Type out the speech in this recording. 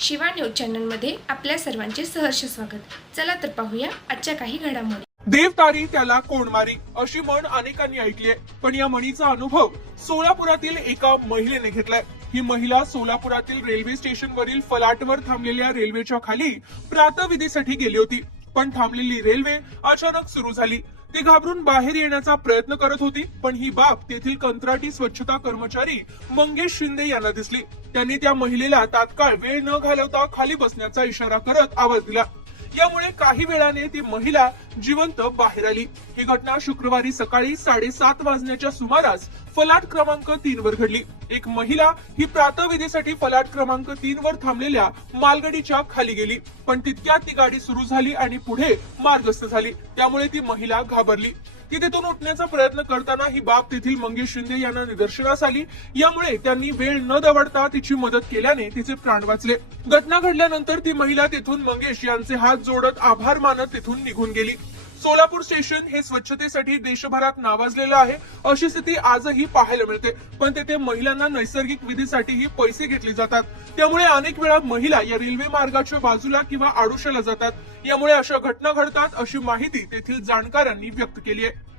Shiva news चॅनलमध्ये आपल्या सर्वांचे सहर्ष स्वागत. चला तर पाहूया आजच्या काही घडामोडी. देव तारी त्याला कोणमारी अशी म्हण अनेकांनी ऐकली आहे. पण या म्हणीचा अनुभव सोलापुरातील एका महिलेने घेतलाय. ही महिला सोलापुरातील रेल्वे स्टेशनवरील फलाटवर थांबलेल्या रेल्वेच्या खाली प्रातविधीसाठी गेली होती. पण थांबलेली रेल्वे अचानक सुरू झाली. ती घाबरून बाहेर येण्याचा प्रयत्न करत होती पण ही बाब तेथील कंत्राटी स्वच्छता कर्मचारी मंगेश शिंदे यांना दिसली. त्यांनी त्या महिलेला तात्काळ वेळ न घालवता खाली बसण्याचा इशारा करत आवाज दिला. यामुळे काही वेळाने ती महिला जिवंत बाहेर आली. ही घटना शुक्रवारी सकाळी साडेसात वाजण्याच्या सुमारास फलाट क्रमांक तीन वर घडली. एक महिला ही प्रातविधीसाठी फलाट क्रमांक तीन वर थांबलेल्या मालगाडीच्या खाली गेली. पण तितक्यात ती गाडी सुरू झाली आणि पुढे मार्गस्थ झाली. त्यामुळे ती महिला घाबरली. ती तिथून उठण्याचा प्रयत्न करताना ही बाब तेथील मंगेश शिंदे यांना निदर्शनास आली. यामुळे त्यांनी वेळ न दवडता तिची मदत केल्याने तिचे प्राण वाचले. घटना घडल्यानंतर ती महिला तेथून मंगेश यांचे हात जोडत आभार मानत तिथून निघून गेली. सोलापूर स्टेशन हे स्वच्छतेसाठी देशभरात नावाजलेलं आहे. अशी स्थिती आजही पाहायला मिळते. पण तेथे महिलांना नैसर्गिक विधीसाठीही पैसे घेतले जातात. त्यामुळे अनेक वेळा महिला या रेल्वे मार्गाच्या बाजूला किंवा आडुशाला जातात. यामुळे अशा घटना घडतात अशी माहिती तेथील जाणकारांनी व्यक्त केली आहे.